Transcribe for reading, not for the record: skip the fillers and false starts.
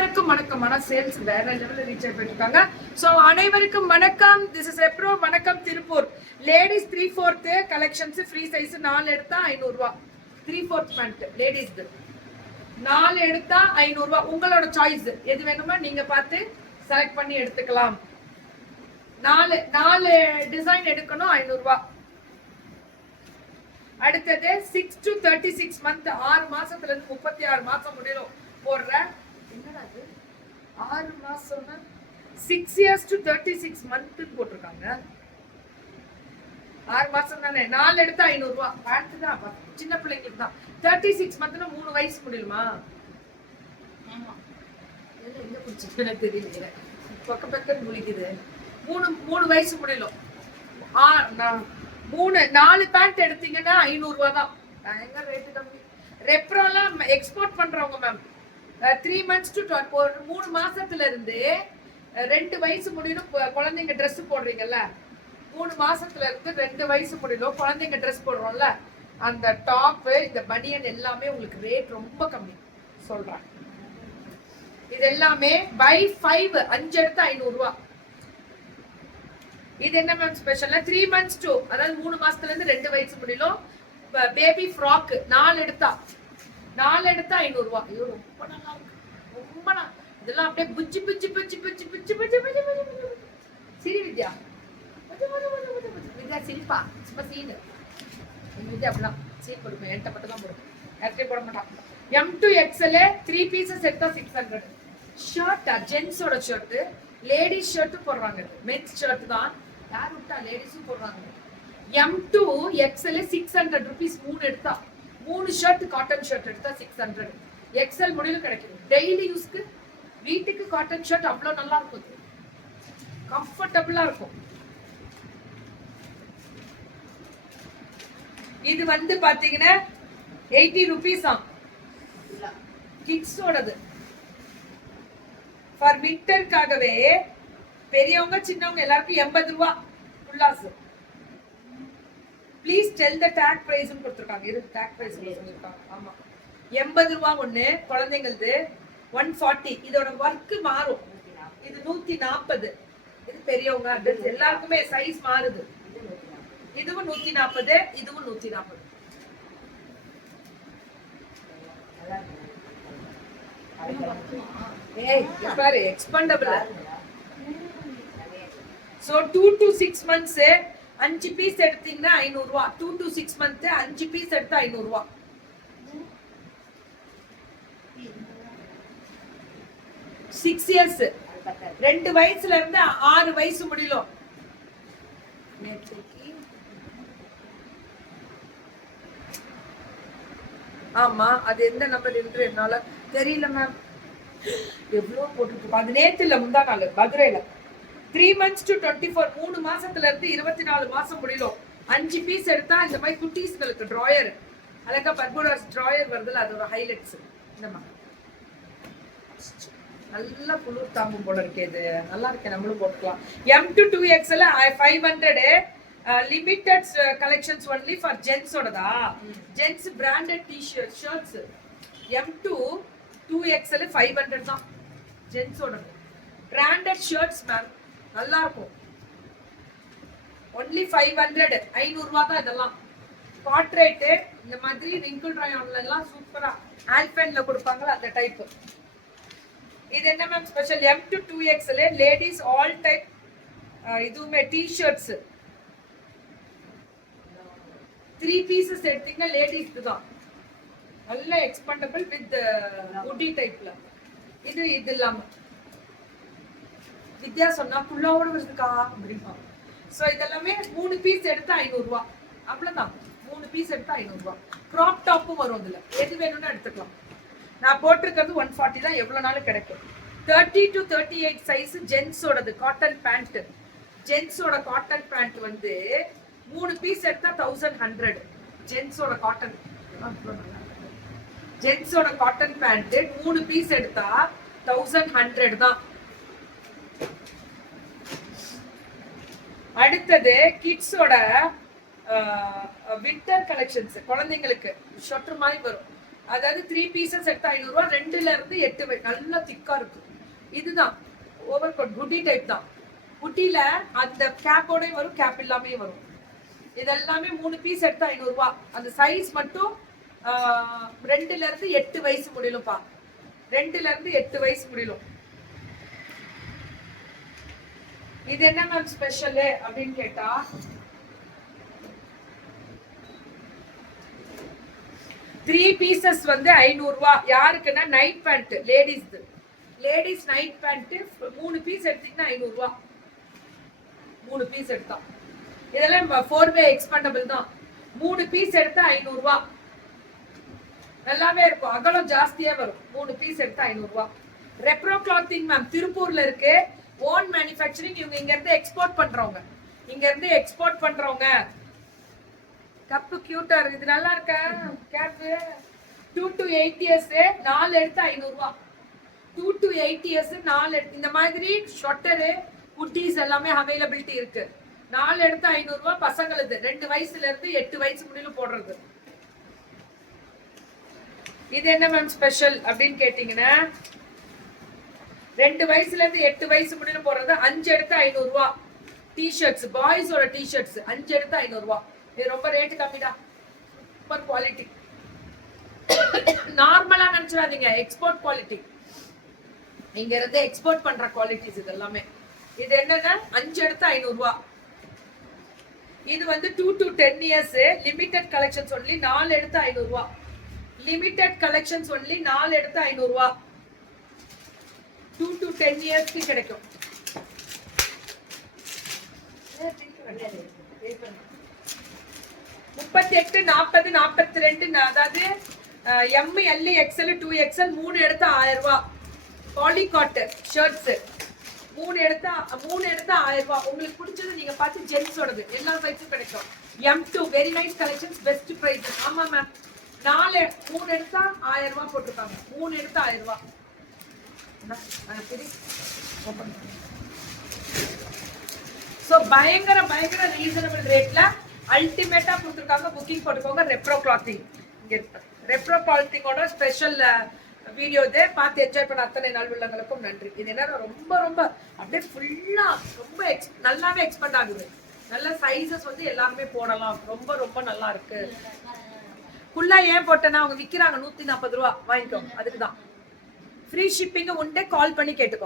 அனைவருக்கும் வணக்கம். ஆனா சேல்ஸ் வேற லெவல்ல ரீச் ஆயிட்டாங்க. சோ அனைவருக்கும் வணக்கம். திஸ் இஸ் எப்ரோ. வணக்கம் Tiruppur. Ladies 3/4 collections free size 4 எடுத்தா 500 ரூபாய். 3/4 பேண்ட் லேடிஸ் 4 எடுத்தா 500 ரூபாய். உங்களோட சாய்ஸ் எது வேணுமோ நீங்க பார்த்து செலக்ட் பண்ணி எடுத்துக்கலாம். 4 டிசைன் எடுக்கணும் 500 ரூபாய். அடுத்தது 6 to 36 மந்த் 6 மாசத்துல இருந்து 36 மாசம் முடியும் போடுற என்னடா இது 6 மாசம்னா 6 years to 36 மந்த் போட்டுருக்காங்க. 6 மாசம் தானே. 4 எடுத்தா 500 ரூபாய். பேண்ட் தான் சின்ன பிள்ளைங்களுக்கு தான். 36 மந்த்னா 3 வயசு முடியுமா? ஆமா. இதெல்லாம் எங்க புடிச்சிட்டு எனக்கு தெரியல. பக்கத்துல முழிக்குது. 3 வயசு முடியல. 4 பேண்ட் எடுத்தீங்கன்னா 500 ரூபாய் தான். பயங்கர ரேட் கம்மி. ரெப்ரோலாம் எக்ஸ்போர்ட் பண்றவங்க மேம் 3 months to 3 மாசத்துல இருந்து 2 வயசு முடியும் குழந்தைங்க ட்ரெஸ் போடுறீங்கல்ல. 3 மாசத்துல இருந்து 2 வயசு முடியும் குழந்தைங்க ட்ரெஸ் போடுறோம்ல. அந்த டாப் இந்த பனியன் எல்லாமே உங்களுக்கு ரேட் ரொம்ப கம்மி சொல்றேன். இது எல்லாமே பை 5 5 எடுத்தா 500 ரூபாய். இது என்ன மேம் ஸ்பெஷல்னா 3 months to அதாவது 3 மாசத்துல இருந்து 2 வயசு முடியும் பேபி ஃப்ராக் 4 எடுத்தா 500 ரூபாய். ஐயோ ரொம்ப நல்லா இருக்கு. ரொம்ப இதெல்லாம் அப்படியே புச்சி புச்சி புச்சி புச்சி புச்சி புச்சி புச்சி புச்சி சிரி வித்யா வித்யா சிரிப்பா சும்மா சீனு வித்யா அப்படிலாம் சீன் கொடுப்பேன். என்கிட்ட மட்டும் தான் போடுவேன். யார்கிட்டே போட மாட்டான். M to XL 3 pieces எடுத்தா 600. ஷர்ட்டா ஜென்ஸோட ஷர்ட் லேடிஸ் ஷர்ட் போடுறாங்க. மென்ஸ் ஷர்ட் தான். யார் விட்டா லேடிஸும் போடுறாங்க. M to XL 600 rupees 3 எடுத்தா 3 ஷர்ட் காட்டன் ஷர்ட் எடுத்தா 600. XL முடியல கிடைக்கும். டெய்லி யூஸ்க்கு வீட்டுக்கு காட்டன் ஷர்ட் அவ்வளவு நல்லா இருக்கும். கம்ஃபர்டபுளா இருக்கும். இது வந்து பாத்தீங்கன்னா 80 rupees ஆம். கிட்ஸோடது ஃபார் விண்டர்க்காகவே பெரியவங்க சின்னவங்க எல்லாருக்கும் 80 ரூபாய் ஃபுல்லாஸ். Please tell the tag price கொடுத்துருக்காங்க. இது டேக் பிரைஸ் சொல்லிருக்காங்க. ஆமா 80 ரூபாய் ஒண்ணு குழந்தைங்களுக்கு 140. இதோட ஒர்க் மாறும். இது 140. இது பெரியவங்க அடல்ட் எல்லாருக்குமே சைஸ் மாறுது. இதுவும் 140 இதுவும் 140. ஏய் பாரு expendable. So 2 to 6 months 5 piece எடுத்தீங்கன்னா 500 ரூபாய். 2 to 6 months 5 பீஸ் எடுத்தா 500 ரூபாய். 6 years 2 வயசுல இருந்து 6 வயசு முடியல. ஆமா அது எந்த நம்பர் என்று என்னால தெரியல மேம். எவ்வளவு போட்டுருக்கு. அது நேத்துல முந்தா நாள் மதுரையில 3 months to 24 3 மாசத்துல இருந்து 24 மாசம் முடியல. 5 பீஸ் எடுத்தா இந்த மாதிரி குட்டீஸ்களுக்கு டிராயர் அழகா பர்புடாஸ் டிராயர் வருதுல அது ஒரு ஹைலைட்ஸ். என்னமா நல்லா குளிர் தாங்கும் போல இருக்கு. இது நல்லா இருக்கு. நம்மளும் போட்டுக்கலாம். M to 2XL 500 limited collections only for gents ஓடதா. gents branded t-shirt shirts M to 2XL 500 தான் gents ஓடது. branded shirts மேம் நல்லா இருக்கும். only 500 500 ரூபாய் தான் இதெல்லாம். கார்ட்ரேட் இந்த மாதிரி wrinkle rayon எல்லாம் சூப்பரா ஆல்பன்ல கொடுப்பாங்கல அந்த டைப். இது என்ன ma'am special M to 2XL ladies all type. இதுவுமே டி-ஷர்ட்ஸ் 3 பீசஸ் எடுத்தீங்கன்னா லேடிஸ்க்கு தான். நல்ல எக்ஸ்பெண்டபிள் வித் உட்டி டைப்ல. இது இல்லாம வித்யா சொன்னா புல்லாவோட வருதுக்கா அப்படிமா. சோ இதெல்லாமே 3 பீஸ் எடுத்தா 500 ரூபாய். அவ்வளவுதான். 3 பீஸ் எடுத்தா 500 ரூபாய். கிராப் டாப்பும் வரும் இதுல. எது வேணும்னு எடுத்துக்கலாம். நான் போட்டிருக்கிறது 140 தான். எவ்வளவு நாள் கிடைக்கும். 30 to 38 சைஸ் ஜென்ஸோடது காட்டன் பேண்ட். ஜென்ஸோட காட்டன் பேண்ட் வந்து 3 பீஸ் எடுத்தா 1100. ஜென்ஸோட காட்டன் பேண்ட் 3 பீஸ் எடுத்தா 1100 தான். அடுத்தது கிட்ஸோட வின்டர் கலெக்ஷன்ஸ் குழந்தைங்களுக்கு ஷர்ட் மாதிரி வரும். அதாவது 3 பீசஸ் எடுத்தா 500 ரூபாய். 2ல இருந்து 8 நல்லா திக்கா இருக்கு. இதுதான் ஓவர் கோட் குட்டி டைப் தான். குட்டில அந்த கேப்போட வரும், கேப் இல்லாமே வரும். இதெல்லாமே 3 பீஸ் எடுத்தா 500 ரூபாய். அந்த சைஸ் மட்டும் 2ல இருந்து 8 வயசு முடியலும்ப்பா. 2ல இருந்து 8 வயசு முடியலும். இது என்ன மேம் ஸ்பெஷல் அப்படின்னு கேட்டா, 3 பீசஸ் வந்து 500 ரூபாய். யாருக்குன்னா night pant, ladies night pant 3 piece எடுத்தீங்கன்னா 500 ரூபாய். 3 பீஸ் எடுத்தா. இதெல்லாம் 4-way எக்ஸ்பெண்டபிள் தான். 3 பீஸ் எடுத்தா 500 ரூபாய். நல்லாவே இருக்கும், அகலம் ஜாஸ்தியா வரும். 3 பீஸ் எடுத்தா 500 ரூபாய். ரெப்ரோ கிளாத்திங் மேம் திருப்பூர்ல இருக்கு. Own manufacturing. இவங்க இங்க இருந்து எக்ஸ்போர்ட் பண்றவங்க. கப்பு கியூட்டா இருக்கு. இது நல்லா இருக்க கேப். 2 to 8 years 4 எடுத்தா 500 ரூபாய். 2 to 8 years 4 இந்த மாதிரி ஷொட்டரு குட்டீஸ் எல்லாமே அவைலபிலிட்டி இருக்கு. 4 எடுத்தா 500 ரூபாய். பசங்களுக்கு 2 வயசுல இருந்து 8 வயசு முடியல போடுறது. இது என்ன மேம் ஸ்பெஷல் அப்படின்னு கேட்டீங்கன்னா, 2 வயசுல இருந்து 8 வயசு முடியல போடுறது. 5 எடுத்தா 500 ரூபாய். டிஷர்ட்ஸ், பாய்ஸோட டிஷர்ட்ஸ் 5 எடுத்தா 500 ரூபாய். இது ரொம்ப ரேட் கம்மிடா, சூப்பர் குவாலிட்டி. நார்மலா நினைச்சிடாதீங்க, எக்ஸ்போர்ட் குவாலிட்டி. இங்க இருந்து எக்ஸ்போர்ட் பண்ற குவாலிட்டிஸ் இது எல்லாமே. இது என்னன்னா 5 எடுத்தா 500 ரூபாய். இது வந்து 2 to 10 years limited collections only. 4 எடுத்தா 500 ரூபாய். Limited collections only. 4 எடுத்தா 500 ரூபாய். 2 to 10 years கிடைக்கும். 38, 40, 42, அதாவது M, L, XL, 2XL 3 எடுத்தா 1000 ரூபாய். பாலிகாட் ஷர்ட்ஸ் 3 எடுத்தா 1000 ரூபாய். உங்களுக்கு பிடிச்சது நீங்க பார்த்து ஜென்ஸோடது எல்லா சைஸும் கிடைக்கும். M2 very nice collections, best price. ஆமா மேம். 3 எடுத்தா 1000 ரூபாய் போட்டிருக்காங்க. 3 எடுத்தா 1000 ரூபாய். சோ பயங்கர ரீசனபிள் ரேட்ல அல்டிமேட்டா கொடுத்துருக்காங்க. புக்கிங் போட்டுக்கோங்க. ரெப்ரோ கிளாத்திங். இங்க ரெப்ரோ கிளாத்திங்கோட ஸ்பெஷல் வீடியோ இதை பார்த்து என்ஜாய் பண்ண அத்தனை நாள் உள்ளவங்களுக்கும் நன்றி. இது என்ன ரொம்ப அப்படியே ஃபுல்லா ரொம்ப நல்லாவே எக்ஸ்பெண்ட் ஆகுது. நல்ல சைஸஸ் வந்து எல்லாருமே போடலாம். ரொம்ப நல்லா இருக்கு. ஃபுல்லா ஏன் போட்டேன்னா அவங்க விற்கிறாங்க 140 ரூபாய். வாங்கிக்கோங்க. அதுக்குதான் ஃப்ரீ ஷிப்பிங் உண்டு. கால் பண்ணி கேட்டுக்கோங்க.